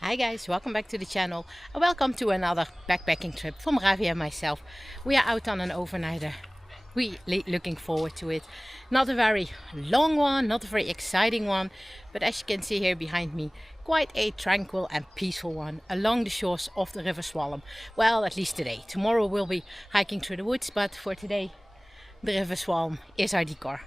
Hi guys, welcome back to the channel and welcome to another backpacking trip from Ravi and myself. We are out on an overnighter. Really looking forward to it. Not a very long one, not a very exciting one, but as you can see here behind me, quite a tranquil and peaceful one along the shores of the River Swallow. Well, at least today. Tomorrow we'll be hiking through the woods, but for today the River Swallow is our decor.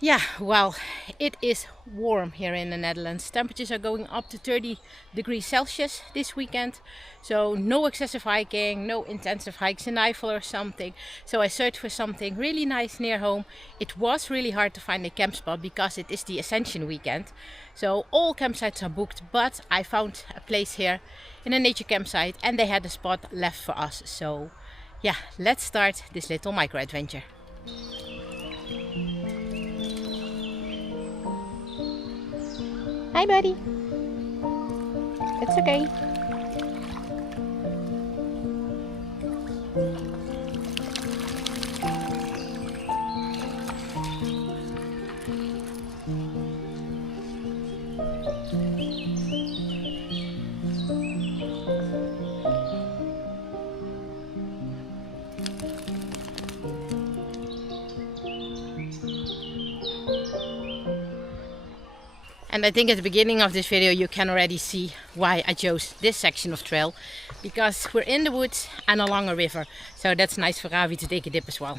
Yeah, well, it is warm here in the Netherlands. Temperatures are going up to 30 degrees Celsius this weekend. So no excessive hiking, no intensive hikes in Eifel or something. So I searched for something really nice near home. It was really hard to find a camp spot because it is the Ascension weekend. So all campsites are booked, but I found a place here in a nature campsite and they had a spot left for us. So yeah, let's start this little micro adventure. Hi buddy. It's okay. And I think at the beginning of this video you can already see why I chose this section of trail, because we're in the woods and along a river, so that's nice for Ravi to take a dip as well.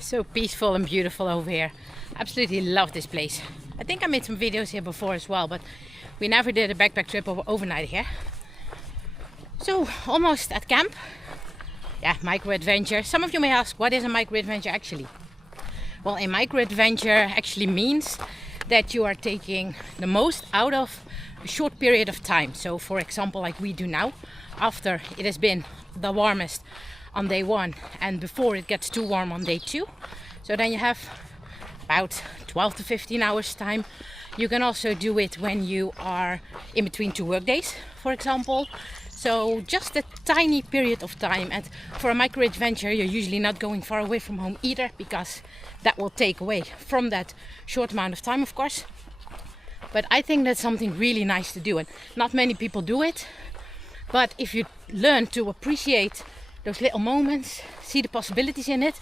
So peaceful and beautiful over here. Absolutely love this place. I think I made some videos here before as well, but we never did a backpack trip overnight here. So almost at camp. Yeah, micro adventure. Some of you may ask, what is a micro adventure actually? Well, a micro adventure actually means that you are taking the most out of a short period of time. So for example, like we do now, after it has been the warmest on day 1 and before it gets too warm on day 2. So then you have about 12 to 15 hours time. You can also do it when you are in between 2 work days, for example. So just a tiny period of time. And for a micro adventure, you're usually not going far away from home either, because that will take away from that short amount of time, of course. But I think that's something really nice to do, and not many people do it. But if you learn to appreciate those little moments, see the possibilities in it,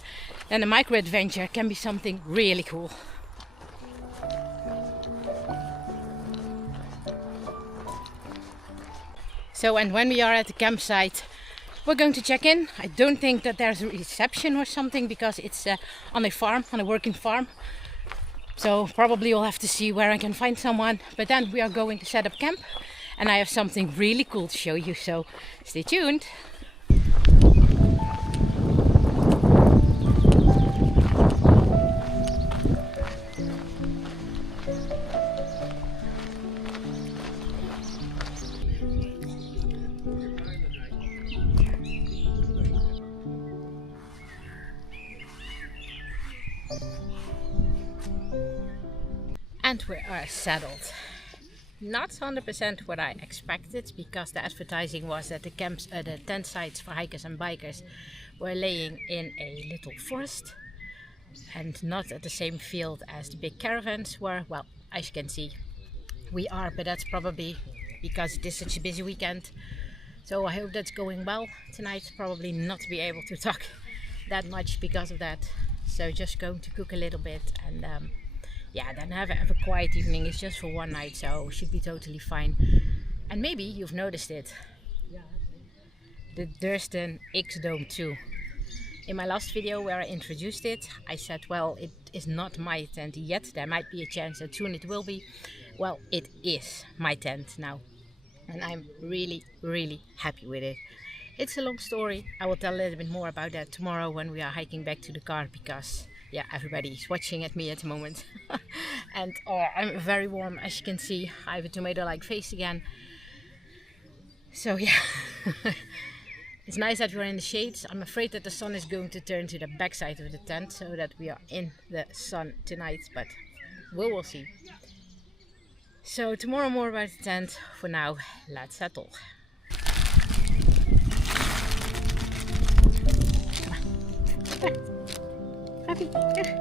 then a micro adventure can be something really cool. So, and when we are at the campsite, we're going to check in. I don't think that there's a reception or something, because it's on a farm, on a working farm. So probably we'll have to see where I can find someone. But then we are going to set up camp, and I have something really cool to show you. So stay tuned. And we are settled. Not 100% what I expected, because the advertising was that the tent sites for hikers and bikers were laying in a little forest and not at the same field as the big caravans were. Well, as you can see, we are, but that's probably because it is such a busy weekend. So I hope that's going well tonight. Probably not be able to talk that much because of that. So just going to cook a little bit, and yeah, then have a quiet evening. It's just for one night, so should be totally fine. And maybe you've noticed it, the Durston X-dome 2. In my last video where I introduced it, I said, well, it is not my tent yet. There might be a chance that soon it will be. Well, it is my tent now, and I'm really, really happy with it. It's a long story. I will tell a little bit more about that tomorrow when we are hiking back to the car, because yeah, everybody's watching at me at the moment. And I'm very warm, as you can see. I have a tomato-like face again. So yeah, it's nice that we're in the shades. I'm afraid that the sun is going to turn to the back side of the tent, so that we are in the sun tonight, but we will see. So tomorrow more about the tent. For now, let's settle. Ravi, here.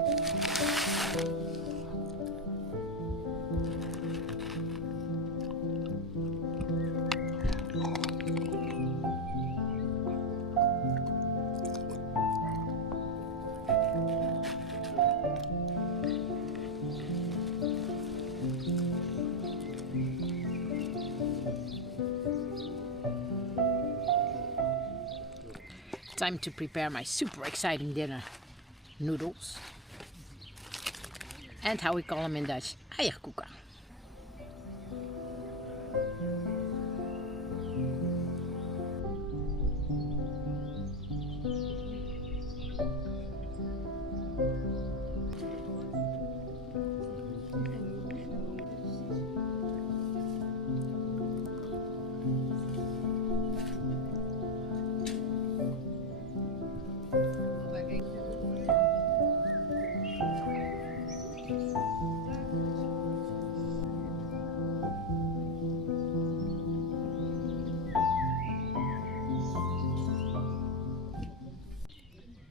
Time to prepare my super exciting dinner. Noodles. And how we call them in Dutch, eierkoeken.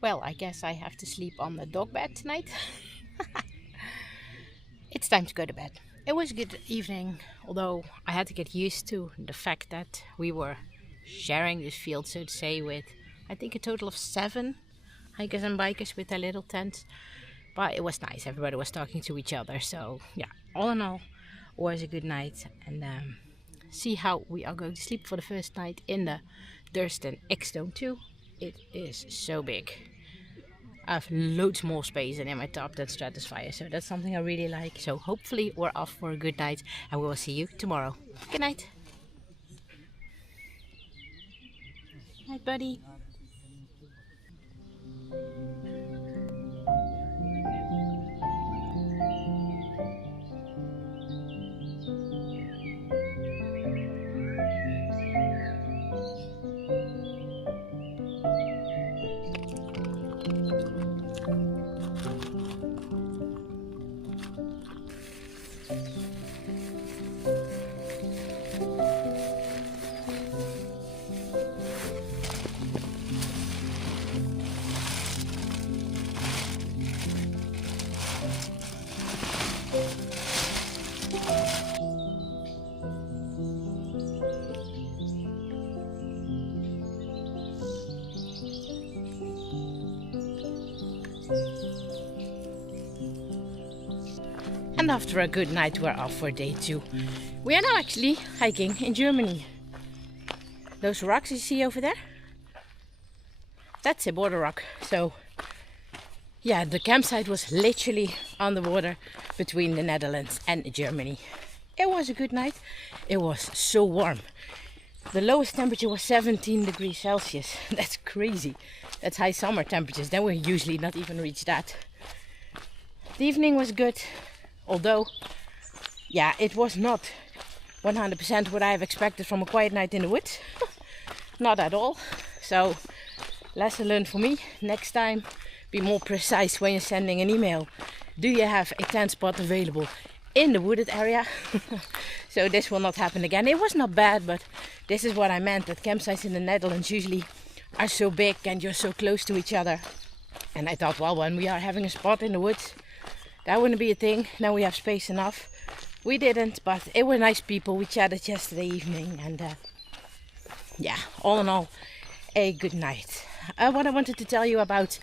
Well, I guess I have to sleep on the dog bed tonight. It's time to go to bed. It was a good evening, although I had to get used to the fact that we were sharing this field, so to say, with I think a total of 7 hikers and bikers with their little tents. But it was nice. Everybody was talking to each other. So yeah, all in all, it was a good night. And see how we are going to sleep for the first night in the Durston X-dome 2. It is so big. I have loads more space than in my top than Stratosphere, so that's something I really like. So hopefully we're off for a good night, and we will see you tomorrow. Good night. Night, buddy. And after a good night, we're off for day 2. We are now actually hiking in Germany. Those rocks you see over there, that's a border rock. So yeah, the campsite was literally on the border between the Netherlands and Germany. It was a good night. It was so warm. The lowest temperature was 17 degrees Celsius. That's crazy. That's high summer temperatures. Then we usually not even reach that. The evening was good. Although, yeah, it was not 100% what I have expected from a quiet night in the woods. Not at all. So, lesson learned for me. Next time, be more precise when you're sending an email. Do you have a tent spot available in the wooded area? So this will not happen again. It was not bad, but this is what I meant. That campsites in the Netherlands usually are so big and you're so close to each other. And I thought, well, when we are having a spot in the woods, that wouldn't be a thing. Now we have space enough. We didn't, but it were nice people. We chatted yesterday evening, and yeah, all in all, a good night. What I wanted to tell you about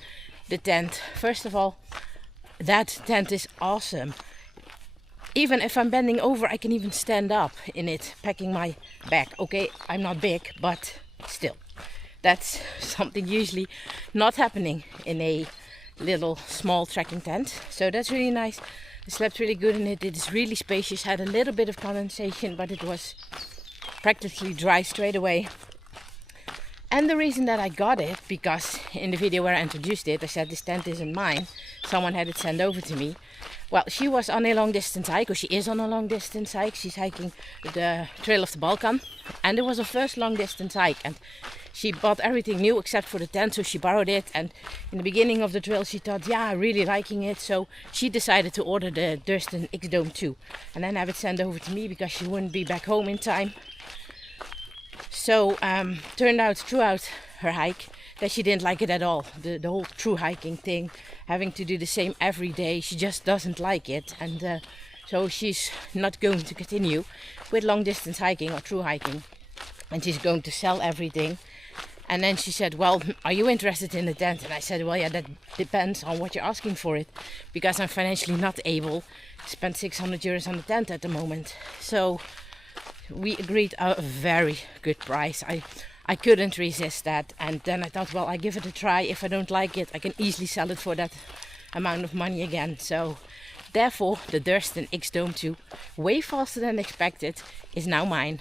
the tent. First of all, that tent is awesome. Even if I'm bending over, I can even stand up in it, packing my bag. Okay, I'm not big, but still, that's something usually not happening in a little small trekking tent. So that's really nice. I slept really good in it. It is really spacious. Had a little bit of condensation, but it was practically dry straight away. And the reason that I got it, because in the video where I introduced it, I said this tent isn't mine. Someone had it sent over to me. Well, she was on a long distance hike, or she is on a long distance hike. She's hiking the Trail of the Balkan. And it was her first long distance hike. And she bought everything new except for the tent, so she borrowed it. And in the beginning of the trail, she thought, yeah, I'm really liking it. So she decided to order the Durston X-dome too. And then have it sent over to me because she wouldn't be back home in time. So turned out throughout her hike that she didn't like it at all. The whole true hiking thing, having to do the same every day, she just doesn't like it. And so she's not going to continue with long distance hiking or true hiking. And she's going to sell everything. And then she said, well, are you interested in the tent? And I said, well, yeah, that depends on what you're asking for it. Because I'm financially not able to spend 600 euros on the tent at the moment. So we agreed a very good price. I couldn't resist that. And then I thought, well, I give it a try. If I don't like it, I can easily sell it for that amount of money again. So therefore, the Durston X-dome 2, way faster than expected, is now mine.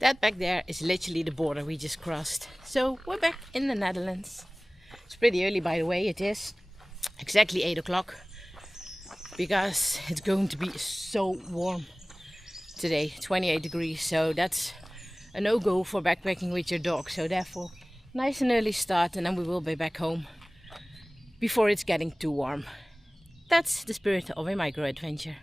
That back there is literally the border we just crossed. So we're back in the Netherlands. It's pretty early, by the way. It is exactly 8 o'clock because it's going to be so warm today, 28 degrees. So that's a no-go for backpacking with your dog. So therefore, nice and early start, and then we will be back home before it's getting too warm. That's the spirit of a micro adventure.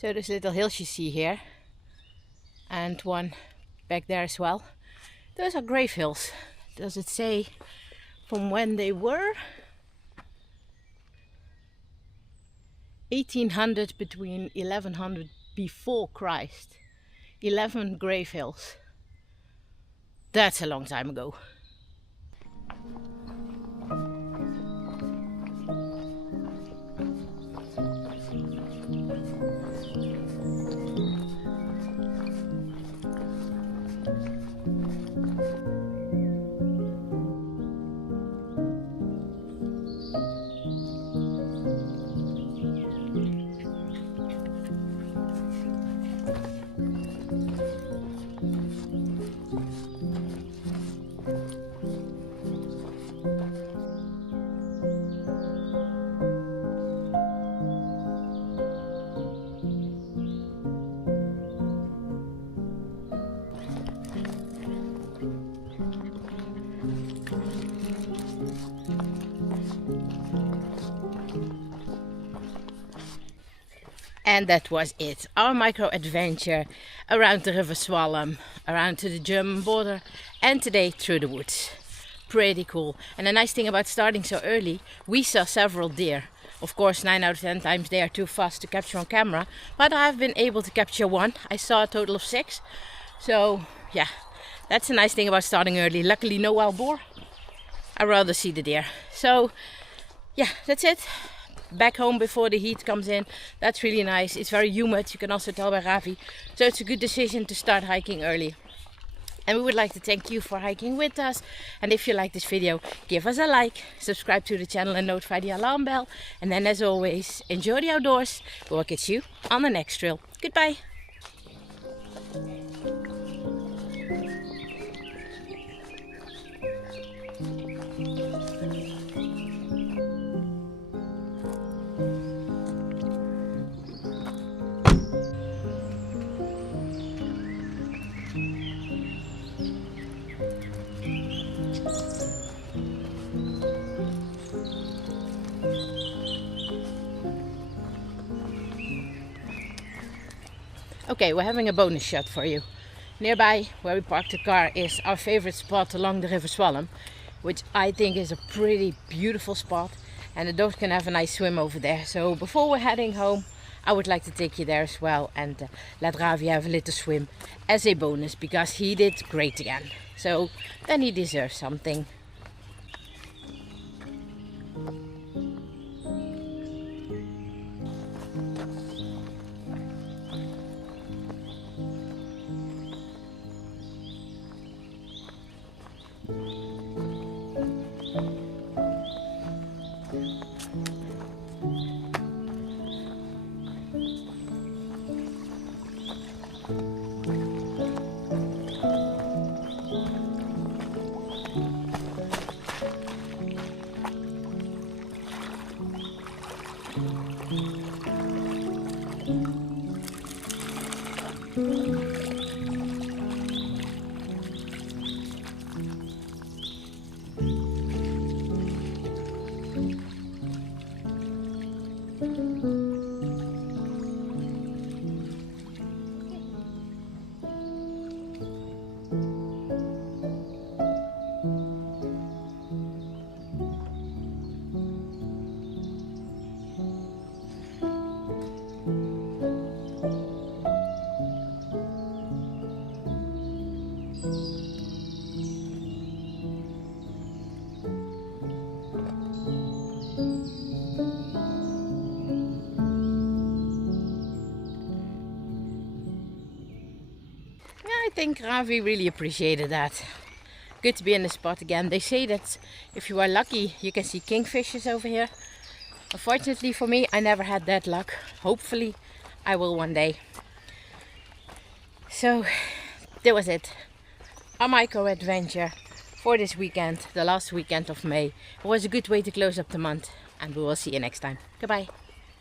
So those little hills you see here, and one back there as well, those are grave hills. Does it say from when they were? 1800 between 1100 before Christ. 11 grave hills. That's a long time ago. And that was it, our micro adventure around the River Swallow, around to the German border, and today through the woods. Pretty cool. And the nice thing about starting so early, we saw several deer. Of course, 9 out of 10 times they are too fast to capture on camera, but I've been able to capture one. I saw a total of 6. So yeah, that's the nice thing about starting early. Luckily no wild boar. I'd rather see the deer. So yeah, that's it. Back home before the heat comes in. That's really nice. It's very humid, you can also tell by Ravi. So it's a good decision to start hiking early. And we would like to thank you for hiking with us. And if you like this video, give us a like, subscribe to the channel and notify the alarm bell. And then as always, enjoy the outdoors. We'll catch you on the next trail. Goodbye. Okay, we're having a bonus shot for you. Nearby where we parked the car is our favorite spot along the River Swallow, which I think is a pretty beautiful spot, and the dogs can have a nice swim over there. So before we're heading home, I would like to take you there as well and let Ravi have a little swim as a bonus, because he did great again. So then he deserves something. I think Ravi really appreciated that. Good to be in the spot again. They say that if you are lucky, you can see kingfishers over here. Unfortunately for me, I never had that luck. Hopefully, I will one day. So, that was it. A micro adventure for this weekend, the last weekend of May. It was a good way to close up the month, and we will see you next time. Goodbye.